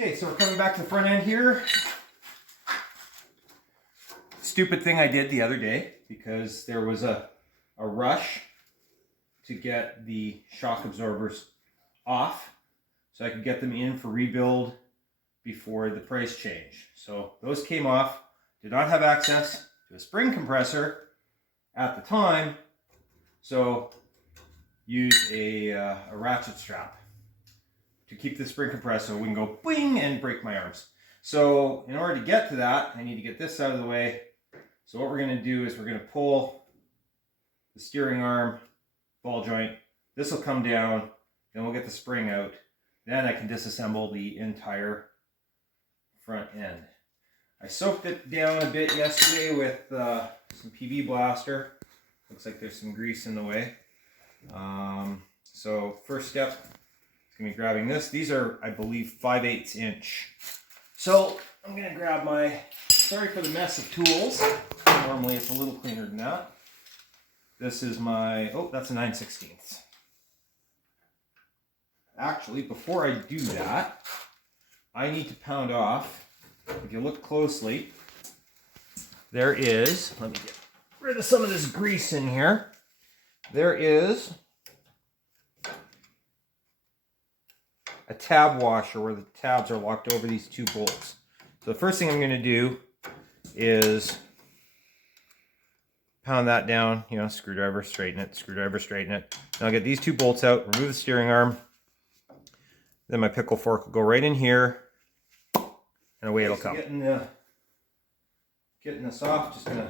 Okay, so we're coming back to the front end here. Stupid thing I did the other day because there was a rush to get the shock absorbers off so I could get them in for rebuild before the price change. So those came off. Did not have access to a spring compressor at the time, so used a ratchet strap to keep the spring compressor so it wouldn't go boing and break my arms. So in order to get to that, I need to get this out of the way. So what we're going to do is we're going to pull the steering arm ball joint. This will come down, then we'll get the spring out. Then I can disassemble the entire front end. I soaked it down a bit yesterday with some PB Blaster. Looks like there's some grease in the way. So first step is going to be grabbing this. These are, I believe, 5/8 inch. So I'm going to grab my, sorry for the mess of tools. Normally it's a little cleaner than that. This is my, oh, that's a 9/16. Actually, before I do that, I need to pound off. If you look closely, there is, let me get rid of some of this grease in here. There is a tab washer where the tabs are locked over these two bolts. So the first thing I'm going to do is pound that down, you know, screwdriver, straighten it, screwdriver, straighten it. Then I'll get these two bolts out, remove the steering arm. Then my pickle fork will go right in here, and away it'll come. Getting this off, just gonna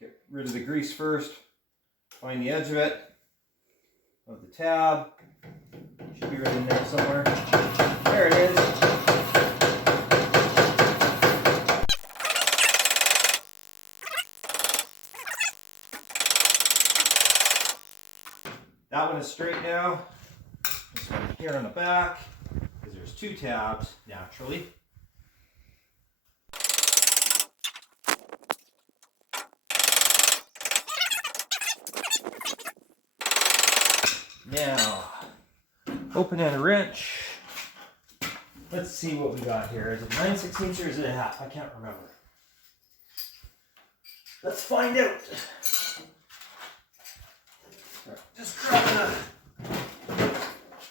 get rid of the grease first. Find the edge of it, of the tab. Should be right in there somewhere. There it is. That one is straight now. This one here on the back, because there's two tabs, naturally. Now, open end wrench. Let's see what we got here. Is it 9/16 or is it a half? I can't remember. Let's find out. Just grab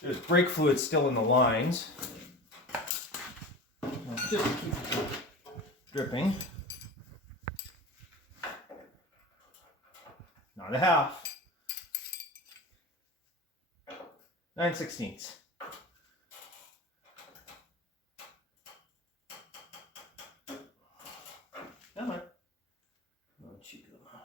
there's brake fluid still in the lines. Just to keep it dripping. Not a half. 9/16. Come on. Oh, cheap them out.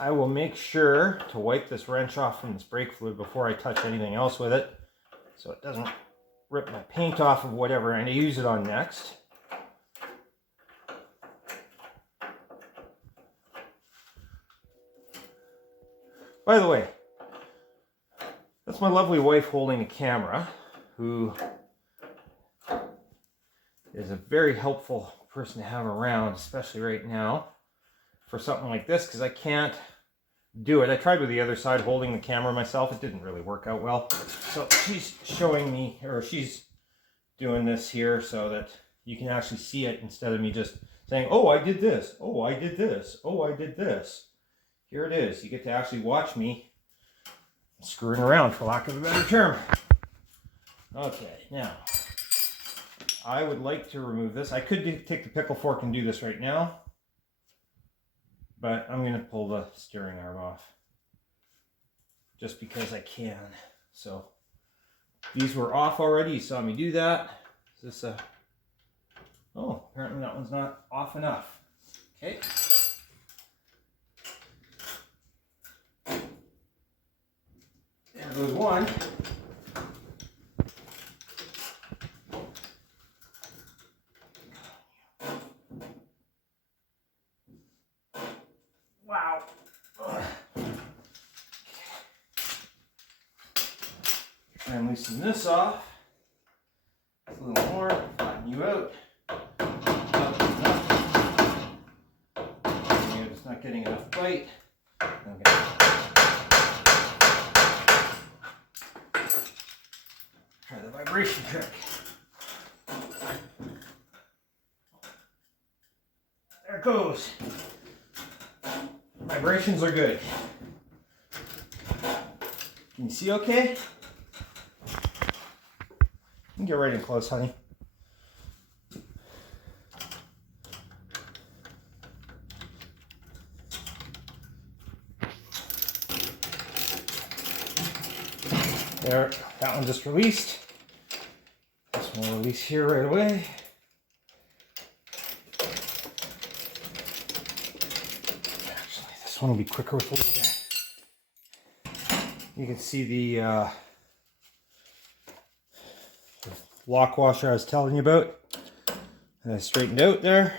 I will make sure to wipe this wrench off from this brake fluid before I touch anything else with it, so it doesn't rip my paint off of whatever I use it on next. By the way, that's my lovely wife holding a camera, who is a very helpful person to have around, especially right now, for something like this, because I can't do it. I tried with the other side holding the camera myself. It didn't really work out well. So she's showing me, or she's doing this here so that you can actually see it instead of me just saying, oh, I did this. Oh, I did this. Oh, I did this. Here it is. You get to actually watch me screwing around, for lack of a better term. Okay, now, I would like to remove this. I could take the pickle fork and do this right now, but I'm going to pull the steering arm off just because I can. So these were off already. You saw me do that. Is this a... Oh, apparently that one's not off enough. Okay. There goes one. Wow. Try and loosen this off. A little more, flatten you out. It's not getting enough bite. Okay. Try the vibration trick. There it goes. Vibrations are good. Can you see okay? You can get right in close, honey. There, that one just released. This one will release here right away. Actually, this one will be quicker with a little bit. You can see the lock washer I was telling you about. And I straightened out there.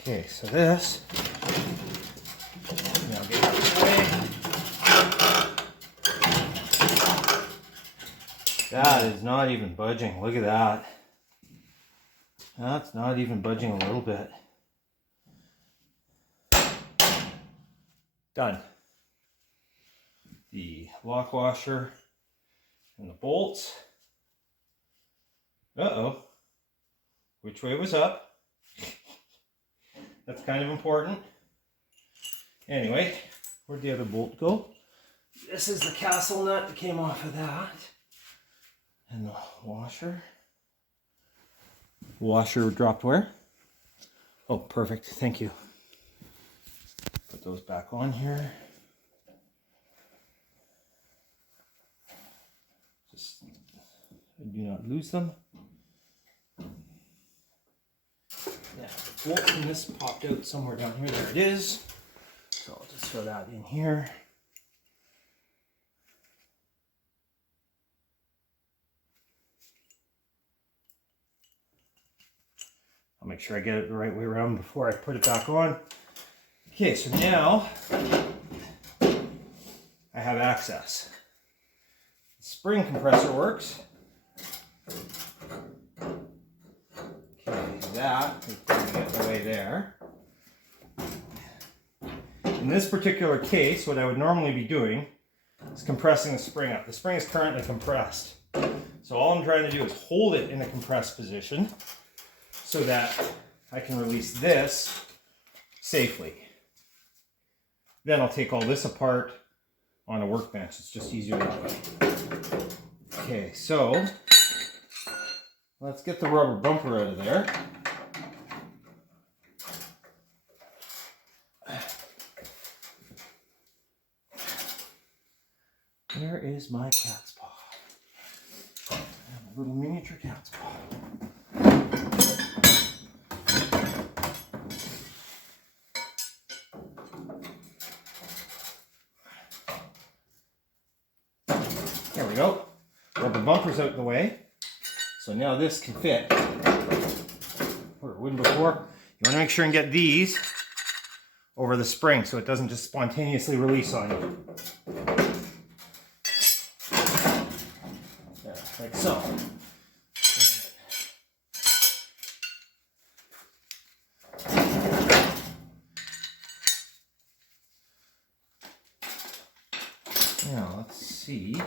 Okay, so this, now get out of the way. That is not even budging. Look at that. That's not even budging a little bit. Done. The lock washer and the bolts. Uh-oh. Which way was up? That's kind of important. Anyway, where'd the other bolt go? This is the castle nut that came off of that. And the washer. Washer dropped where? Oh, perfect. Thank you. Put those back on here. Just do not lose them. Yeah, the bolt from this popped out somewhere down here. There it is. So I'll just throw that in here. I'll make sure I get it the right way around before I put it back on. Okay, so now I have access. The spring compressor works. That is going to get in the way there. In this particular case, what I would normally be doing is compressing the spring up. The spring is currently compressed. So all I'm trying to do is hold it in a compressed position so that I can release this safely. Then I'll take all this apart on a workbench. It's just easier that way. Okay, so let's get the rubber bumper out of there. Where is my cat's paw? I have a little miniature cat's paw. There we go. Rubber bumper's out of the way. So now this can fit where it wouldn't before. You want to make sure and get these over the spring so it doesn't just spontaneously release on you. There, like so. Now let's see.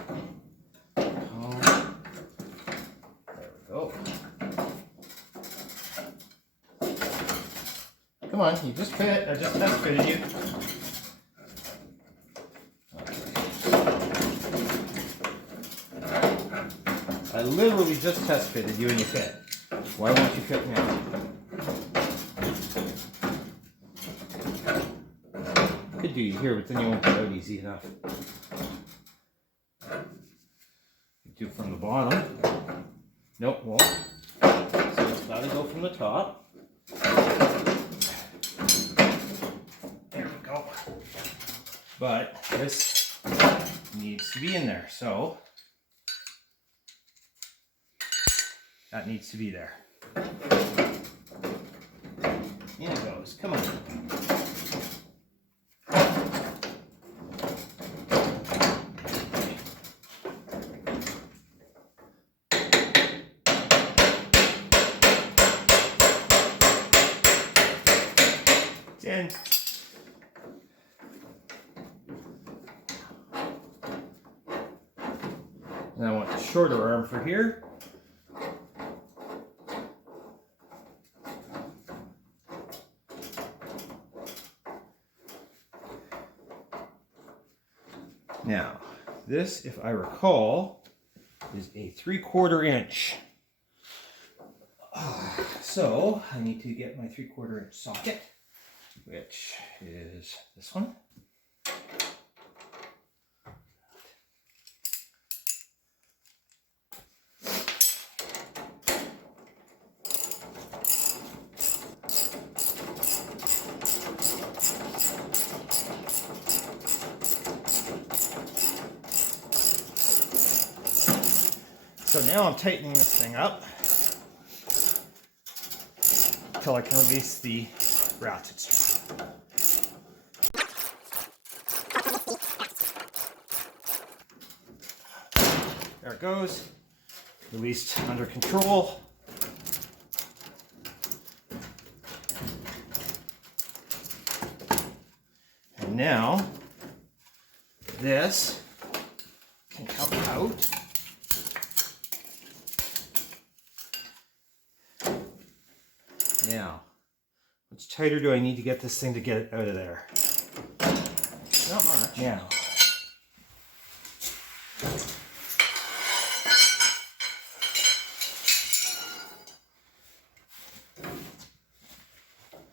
Come on, you just fit. I just test fitted you. I literally just test fitted you and you fit. Why won't you fit now? Could do you here, but then you won't get out easy enough. Do from the bottom. Nope, won't. So it's got to go from the top. There we go. there. So that needs to be there. In it goes. Come on. It's in. And I want the shorter arm for here. Now, this, if I recall, is a 3/4 inch. So I need to get my 3/4 inch socket, which is this one. So now I'm tightening this thing up until I can release the ratchet strap. There it goes, released under control. And now this can come out. Now, how much tighter do I need to get this thing to get it out of there? Not much. Now,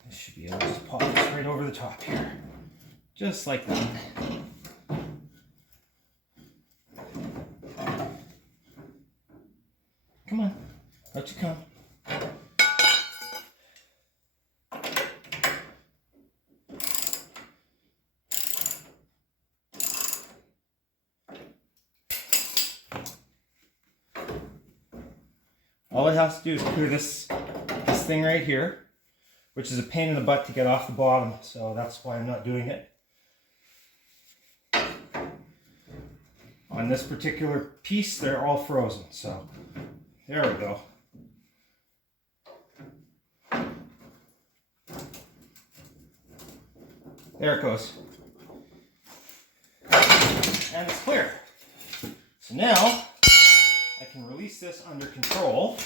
this should be able to just pop this right over the top here. Just like that. Come on, out you come. All it has to do is clear this thing right here, which is a pain in the butt to get off the bottom, so that's why I'm not doing it. On this particular piece, they're all frozen, so there we go. There it goes. And it's clear. So now, I can release this under control.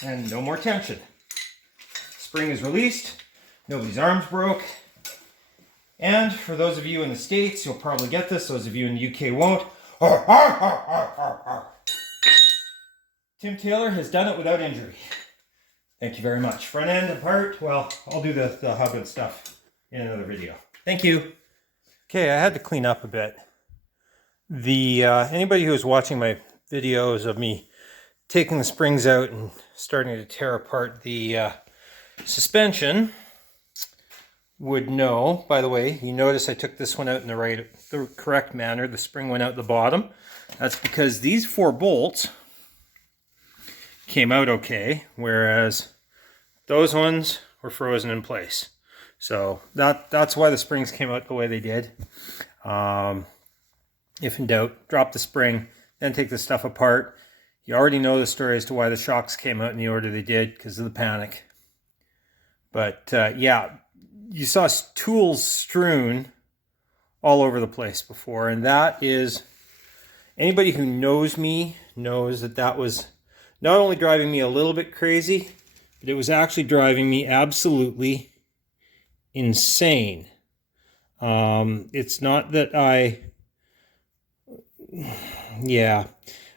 And no more tension. Spring is released, nobody's arms broke. And for those of you in the States, you'll probably get this. Those of you in the UK won't. Tim Taylor has done it without injury. Thank you very much. Front end apart, well, I'll do the hub and stuff in another video. Thank you. Okay, I had to clean up a bit. Anybody who was watching my videos of me taking the springs out and starting to tear apart the suspension would know. By the way, you notice I took this one out in the correct manner. The spring went out the bottom. That's because these 4 bolts came out okay, whereas those ones were frozen in place. So that's why the springs came out the way they did. If in doubt, drop the spring, then take the stuff apart. You already know the story as to why the shocks came out in the order they did, because of the panic. But yeah, you saw tools strewn all over the place before, and that is, anybody who knows me knows that that was not only driving me a little bit crazy, but it was actually driving me absolutely insane. It's not that yeah,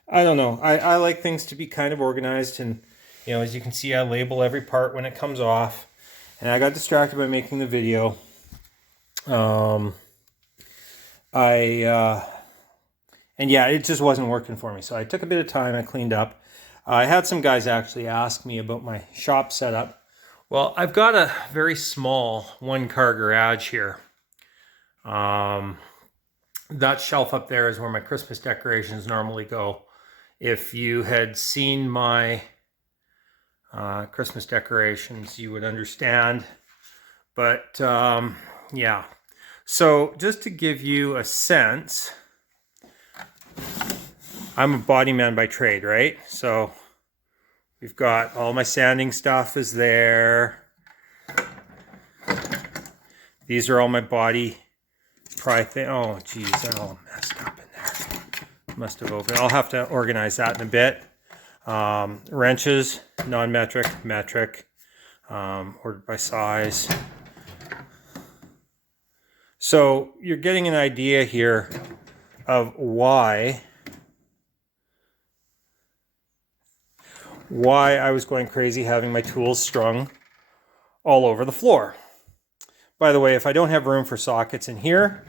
I don't know. I like things to be kind of organized, and you know, as you can see, I label every part when it comes off, and I got distracted by making the video. And yeah, it just wasn't working for me. So I took a bit of time, I cleaned up. I had some guys actually ask me about my shop setup. Well, I've got a very small one-car garage here. That shelf up there is where my Christmas decorations normally go. If you had seen my Christmas decorations, you would understand. But yeah. So just to give you a sense, I'm a body man by trade, right? So we've got all my sanding stuff is there. These are all my body pry thing. Oh, geez, they're all messed up in there. Must have opened. I'll have to organize that in a bit. Wrenches, non-metric, metric, ordered by size. So you're getting an idea here of why I was going crazy having my tools strung all over the floor. By the way, if I don't have room for sockets in here,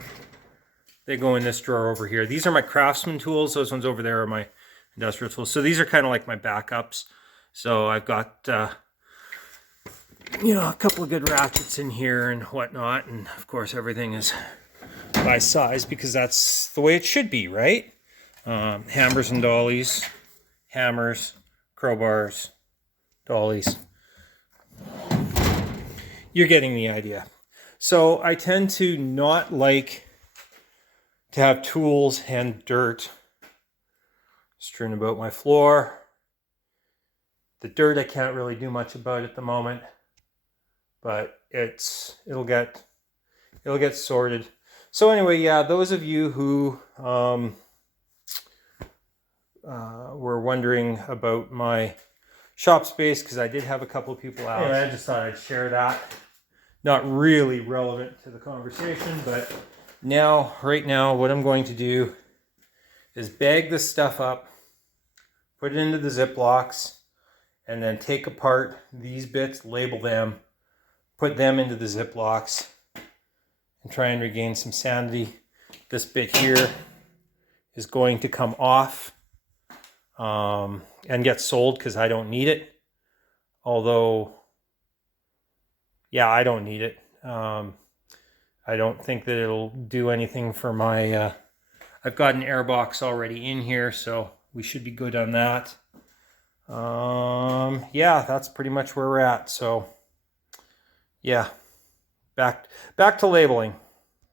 they go in this drawer over here. These are my Craftsman tools. Those ones over there are my industrial tools. So these are kind of like my backups. So I've got, you know, a couple of good ratchets in here and whatnot. And of course, everything is by size because that's the way it should be, right? Hammers and dollies, hammers, crowbars, dollies. You're getting the idea. So I tend to not like to have tools and dirt strewn about my floor. The dirt I can't really do much about at the moment, but it'll get sorted. So anyway, yeah, those of you who were wondering about my shop space, because I did have a couple of people ask. Anyway, I just thought I'd share that. Not really relevant to the conversation, but right now, what I'm going to do is bag this stuff up, put it into the Ziplocs, and then take apart these bits, label them, put them into the Ziplocs, and try and regain some sanity. This bit here is going to come off and get sold because I don't need it. Although, yeah, I don't need it. I don't think that it'll do anything for my... I've got an air box already in here, so we should be good on that. Yeah, that's pretty much where we're at. So, yeah, back to labeling.